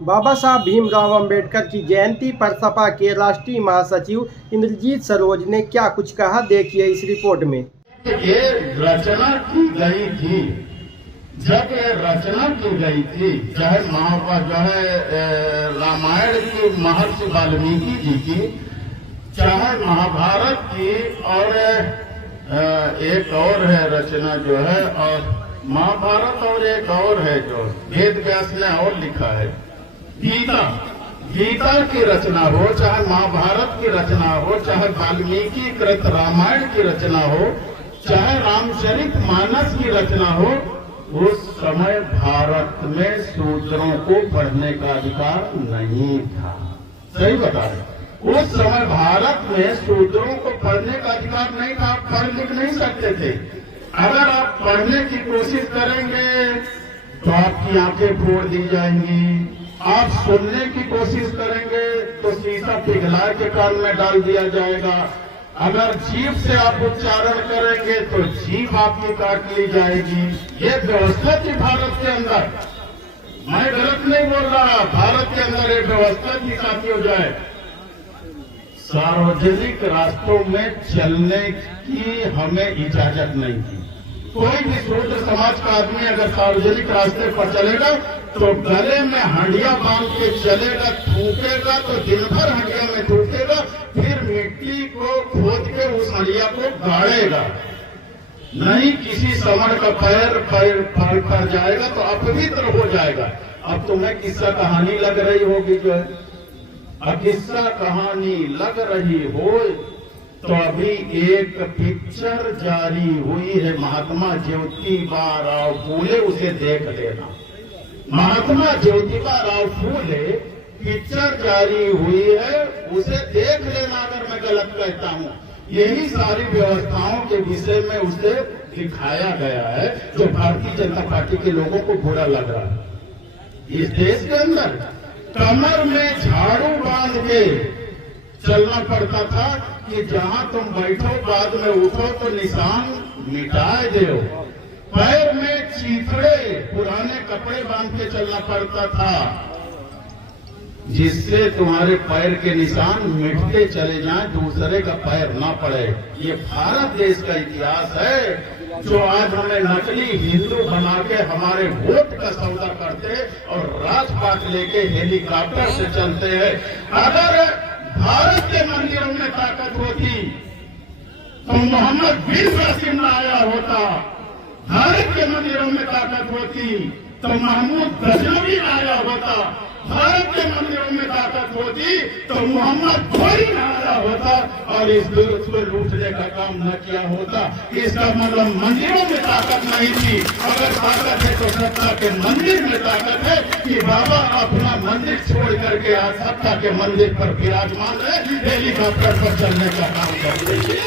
बाबा साहब भीमराव अंबेडकर की जयंती पर सपा के राष्ट्रीय महासचिव इंद्रजीत सरोज ने क्या कुछ कहा, देखिए इस रिपोर्ट में। ये रचना की गई थी, जब ये रचना की गई थी, चाहे रामायण की महर्षि वाल्मीकि जी की, चाहे महाभारत की, और एक और है रचना जो है, और महाभारत और एक और है जो वेद व्यास ने और लिखा है, गीता की रचना हो, चाहे महाभारत की रचना हो, चाहे वाल्मीकि कृत रामायण की रचना हो, चाहे रामचरित मानस की रचना हो, उस समय भारत में शूद्रों को पढ़ने का अधिकार नहीं था। सही बता रहे, उस समय भारत में शूद्रों को पढ़ने का अधिकार नहीं था। आप पढ़ लिख नहीं सकते थे। अगर आप पढ़ने की कोशिश करेंगे तो आपकी आंखें फोड़ दी जाएंगी। आप सुनने की कोशिश करेंगे तो शीशा पिघला के कान में डाल दिया जाएगा। अगर जीभ से आप उच्चारण करेंगे तो जीभ आपकी काट ली जाएगी। ये व्यवस्था थी भारत के अंदर। मैं गलत नहीं बोल रहा, भारत के अंदर ये व्यवस्था थी साथियों। जाए सार्वजनिक रास्तों में चलने की हमें इजाजत नहीं थी। कोई भी शूद्र समाज का आदमी अगर सार्वजनिक रास्ते पर चलेगा तो गले में हंडिया बांध के चलेगा, थूकेगा तो दिन भर हंडिया में थूकेगा, फिर मिट्टी को खोद के उस हंडिया को गाड़ेगा। नहीं किसी समण का पैर पर जाएगा तो अपवित्र हो जाएगा। अब तुम्हें किस्सा कहानी लग रही होगी जो है, अब किस्सा कहानी लग रही हो तो अभी एक पिक्चर जारी हुई है महात्मा ज्योतिबा राव फूले, उसे देख लेना। महात्मा ज्योतिबा राव फूले पिक्चर जारी हुई है, उसे देख लेना अगर मैं गलत कहता हूं। यही सारी व्यवस्थाओं के विषय में उसे दिखाया गया है जो भारतीय जनता पार्टी के लोगों को बुरा लग रहा है। इस देश के अंदर कमर में झाड़ू बांध के चलना पड़ता था कि जहां तुम बैठो बाद में उठो तो निशान मिटाए दो। पैर में चीथड़े पुराने कपड़े बांध के चलना पड़ता था जिससे तुम्हारे पैर के निशान मिटते चले जाएं, दूसरे का पैर ना पड़े। ये भारत देश का इतिहास है जो आज हमें नकली हिंदू बना के हमारे वोट का सौदा करते और राजपाट लेके हेलीकॉप्टर से चलते हैं। अगर भारत के मंदिरों में ताकत होती तो मोहम्मद बिन कासिम आया होता। भारत के मंदिरों में ताकत होती तो महमूद गजनवी आया होता। भारत के मंदिरों में ताकत होती तो मोहम्मद घोरी आया होता और इस देश को लूटने का काम न किया होता। इसका मतलब मंदिरों में ताकत नहीं थी। अगर ताकत है तो सत्ता के मंदिर में ताकत है कि बाबा अपना मंदिर छोड़ करके आज सत्ता के मंदिर पर विराजमान है, हेलीकॉप्टर पर चलने का काम करते हैं।